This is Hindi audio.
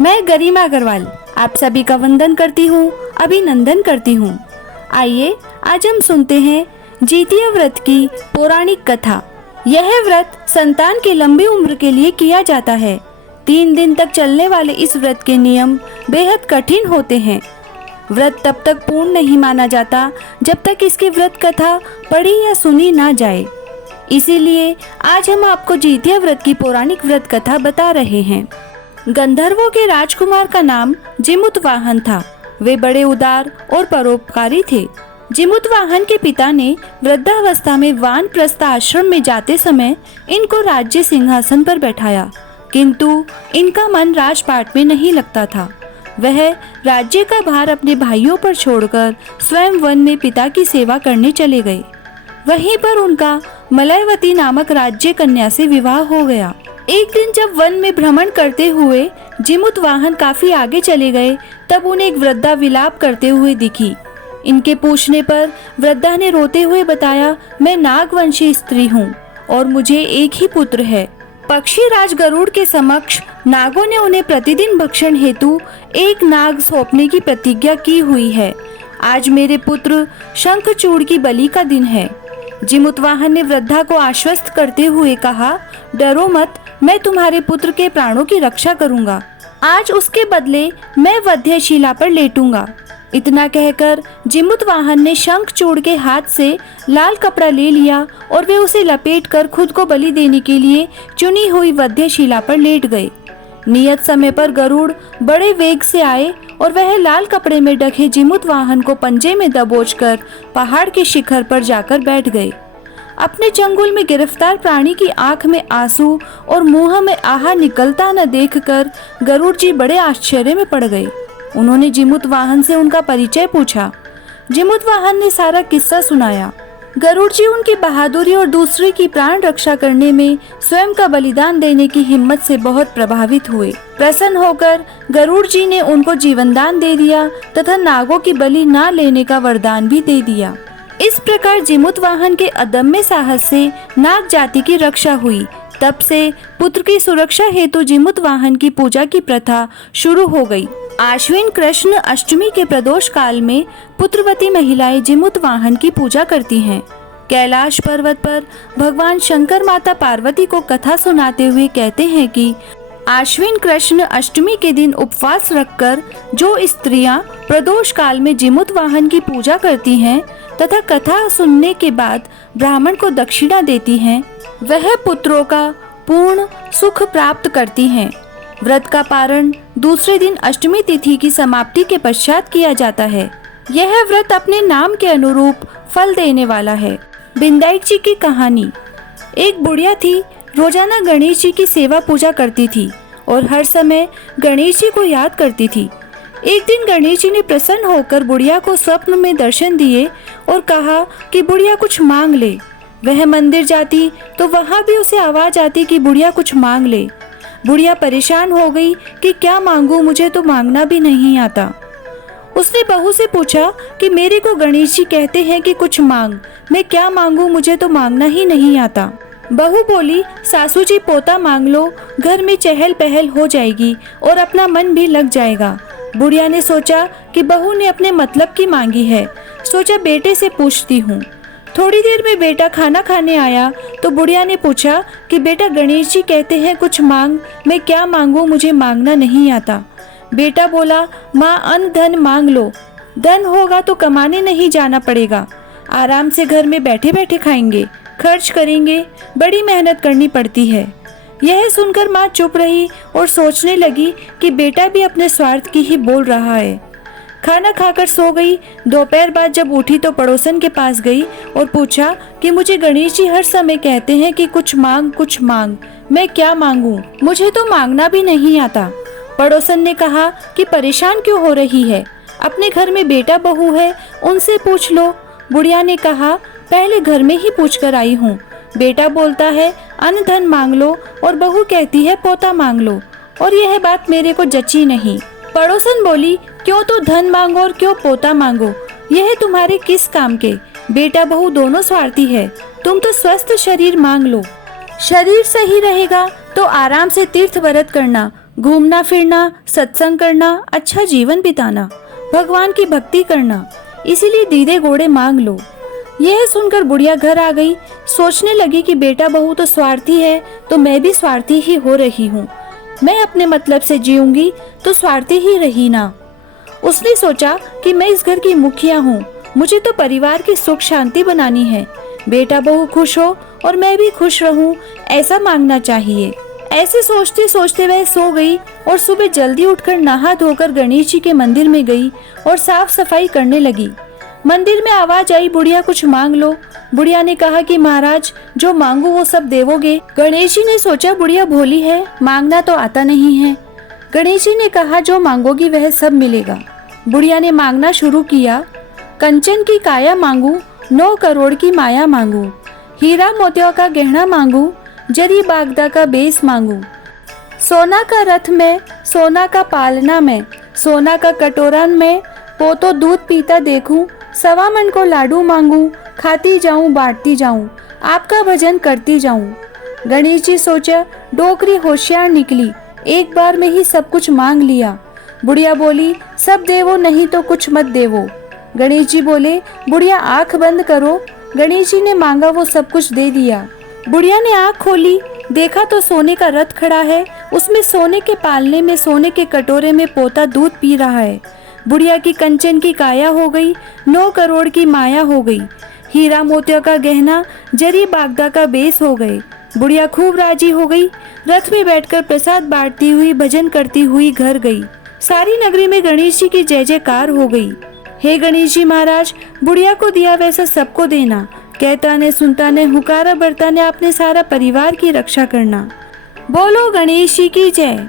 मैं गरिमा अग्रवाल आप सभी का वंदन करती हूँ, अभिनंदन करती हूँ। आइए आज हम सुनते हैं जितिया व्रत की पौराणिक कथा। यह व्रत संतान की लंबी उम्र के लिए किया जाता है। 3 दिन तक चलने वाले इस व्रत के नियम बेहद कठिन होते हैं। व्रत तब तक पूर्ण नहीं माना जाता जब तक इसकी व्रत कथा पढ़ी या सुनी ना जाए। इसीलिए आज हम आपको जितिया व्रत की पौराणिक व्रत कथा बता रहे हैं। गंधर्वों के राजकुमार का नाम जिमुतवाहन था। वे बड़े उदार और परोपकारी थे। जिमुतवाहन के पिता ने वृद्धावस्था में वानप्रस्थ आश्रम में जाते समय इनको राज्य सिंहासन पर बैठाया, किंतु इनका मन राजपाट में नहीं लगता था। वह राज्य का भार अपने भाइयों पर छोड़कर स्वयं वन में पिता की सेवा करने चले गए। वहीं पर उनका मलयवती नामक राज्य कन्या से विवाह हो गया। एक दिन जब वन में भ्रमण करते हुए जिमुतवाहन काफी आगे चले गए, तब उन्हें एक वृद्धा विलाप करते हुए दिखी। इनके पूछने पर वृद्धा ने रोते हुए बताया, मैं नागवंशी स्त्री हूँ और मुझे एक ही पुत्र है। पक्षी राज गरुड़ के समक्ष नागों ने उन्हें प्रतिदिन भक्षण हेतु एक नाग सौंपने की प्रतिज्ञा की हुई है। आज मेरे पुत्र शंखचूड़ की बलि का दिन है। जिमुतवाहन ने वृद्धा को आश्वस्त करते हुए कहा, डरो मत, मैं तुम्हारे पुत्र के प्राणों की रक्षा करूंगा। आज उसके बदले मैं वध्यशिला पर लेटूंगा। इतना कहकर जिमुतवाहन ने शंखचूड़ के हाथ से लाल कपड़ा ले लिया और वे उसे लपेटकर खुद को बलि देने के लिए चुनी हुई वध्यशिला पर लेट गए। नियत समय पर गरुड़ बड़े वेग से आए और वह लाल कपड़े में ढके जिमुतवाहन को पंजे में दबोचकर पहाड़ के शिखर पर जाकर बैठ गए। अपने चंगुल में गिरफ्तार प्राणी की आंख में आंसू और मुंह में आहा निकलता न देखकर गरुड़ जी बड़े आश्चर्य में पड़ गए। उन्होंने जिमुतवाहन से उनका परिचय पूछा। जिमुतवाहन ने सारा किस्सा सुनाया। गरुड़ जी उनकी बहादुरी और दूसरे की प्राण रक्षा करने में स्वयं का बलिदान देने की हिम्मत से बहुत प्रभावित हुए। प्रसन्न होकर गरुड़ जी ने उनको जीवनदान दे दिया तथा नागों की बलि न लेने का वरदान भी दे दिया। इस प्रकार जिमुतवाहन के अदम्य साहस से नाग जाति की रक्षा हुई। तब से पुत्र की सुरक्षा हेतु जिमुतवाहन की पूजा की प्रथा शुरू हो गई। आश्विन कृष्ण अष्टमी के प्रदोष काल में पुत्रवती महिलाएं जिमुतवाहन की पूजा करती हैं। कैलाश पर्वत पर भगवान शंकर माता पार्वती को कथा सुनाते हुए कहते हैं कि आश्विन कृष्ण अष्टमी के दिन उपवास रखकर जो स्त्रियां प्रदोष काल में जिमुतवाहन की पूजा करती हैं तथा कथा सुनने के बाद ब्राह्मण को दक्षिणा देती हैं, वह पुत्रों का पूर्ण सुख प्राप्त करती हैं। व्रत का पारण दूसरे दिन अष्टमी तिथि की समाप्ति के पश्चात किया जाता है। यह व्रत अपने नाम के अनुरूप फल देने वाला है। बिंदाई जी की कहानी। एक बुढ़िया थी, रोजाना गणेश जी की सेवा पूजा करती थी और हर समय गणेश जी को याद करती थी। एक दिन गणेश जी ने प्रसन्न होकर बुढ़िया को स्वप्न में दर्शन दिए और कहा कि बुढ़िया कुछ मांग ले। वह मंदिर जाती तो वहाँ भी उसे आवाज आती कि बुढ़िया कुछ मांग ले। बुढ़िया परेशान हो गई कि क्या मांगूं, मुझे तो मांगना भी नहीं आता। उसने बहू से पूछा कि मेरे को गणेश जी कहते हैं कि कुछ मांग, मैं क्या मांगूं, मुझे तो मांगना ही नहीं आता। बहू बोली, सासू जी पोता मांग लो, घर में चहल पहल हो जाएगी और अपना मन भी लग जाएगा। बुढ़िया ने सोचा कि बहू ने अपने मतलब की मांगी है, सोचा बेटे से पूछती हूँ। थोड़ी देर में बेटा खाना खाने आया तो बुढ़िया ने पूछा कि बेटा गणेश जी कहते हैं कुछ मांग, मैं क्या मांगूं, मुझे मांगना नहीं आता। बेटा बोला, माँ अन्न धन मांग लो, धन होगा तो कमाने नहीं जाना पड़ेगा, आराम से घर में बैठे बैठे खाएंगे, खर्च करेंगे, बड़ी मेहनत करनी पड़ती है। यह सुनकर माँ चुप रही और सोचने लगी कि बेटा भी अपने स्वार्थ की ही बोल रहा है। खाना खाकर सो गई। दोपहर बाद जब उठी तो पड़ोसन के पास गई और पूछा कि मुझे गणेश जी हर समय कहते हैं कि कुछ मांग, मैं क्या मांगूं, मुझे तो मांगना भी नहीं आता। पड़ोसन ने कहा कि परेशान क्यों हो रही है, अपने घर में बेटा बहू है, उनसे पूछ लो। बुढ़िया ने कहा, पहले घर में ही पूछ कर आई हूँ। बेटा बोलता है अन्न धन मांग लो और बहू कहती है पोता मांग लो, और यह बात मेरे को जची नहीं। पड़ोसन बोली, क्यों तो धन मांगो और क्यों पोता मांगो, यह तुम्हारे किस काम के, बेटा बहू दोनों स्वार्थी है, तुम तो स्वस्थ शरीर मांग लो। शरीर सही रहेगा तो आराम से तीर्थ व्रत करना, घूमना फिरना, सत्संग करना, अच्छा जीवन बिताना, भगवान की भक्ति करना, इसीलिए दीदे घोड़े मांग लो। यह सुनकर बुढ़िया घर आ गई। सोचने लगी कि बेटा बहू तो स्वार्थी है, तो मैं भी स्वार्थी ही हो रही हूँ। मैं अपने मतलब से जीऊंगी तो स्वार्थी ही रही ना। उसने सोचा कि मैं इस घर की मुखिया हूँ, मुझे तो परिवार की सुख शांति बनानी है। बेटा बहू खुश हो और मैं भी खुश रहूं, ऐसा मांगना चाहिए। ऐसे सोचते सोचते वह सो गई और सुबह जल्दी उठकर नहा धोकर गणेश जी के मंदिर में गई और साफ सफाई करने लगी। मंदिर में आवाज आई, बुढ़िया कुछ मांग लो। बुढ़िया ने कहा कि महाराज जो मांगू वो सब देवोगे। गणेश जी ने सोचा बुढ़िया भोली है, मांगना तो आता नहीं है। गणेश जी ने कहा जो मांगोगी वह सब मिलेगा। बुढ़िया ने मांगना शुरू किया, कंचन की काया मांगू, 9 करोड़ की माया मांगू, हीरा मोतियों का गहना मांगू, जरी बागदा का बेस मांगू, सोना का रथ में, सोना का पालना में, सोना का कटोरा में, पोतो दूध पीता देखूं, 1.25 मन को लाडू मांगू, खाती जाऊं बांटती जाऊं, आपका भजन करती जाऊं। गणेश जी सोचा डोकरी होशियार निकली, एक बार में ही सब कुछ मांग लिया। बुढ़िया बोली सब देवो नहीं तो कुछ मत देवो। गणेश जी बोले बुढ़िया आंख बंद करो। गणेश जी ने मांगा वो सब कुछ दे दिया। बुढ़िया ने आंख खोली, देखा तो सोने का रथ खड़ा है, उसमें सोने के पालने में, सोने के कटोरे में पोता दूध पी रहा है। बुढ़िया की कंचन की काया हो गई, 9 करोड़ की माया हो गई, हीरा मोतियों का गहना, जरी बागदा का बेस हो गए। बुढ़िया खूब राजी हो गई। रथ में बैठकर प्रसाद बांटती हुई, भजन करती हुई घर गई। सारी नगरी में गणेश जी की जय जयकार हो गई। हे गणेश जी महाराज, बुढ़िया को दिया वैसा सबको देना, कहता ने सुनता ने, हुकारा बरता ने अपने सारा परिवार की रक्षा करना। बोलो गणेश जी की जय।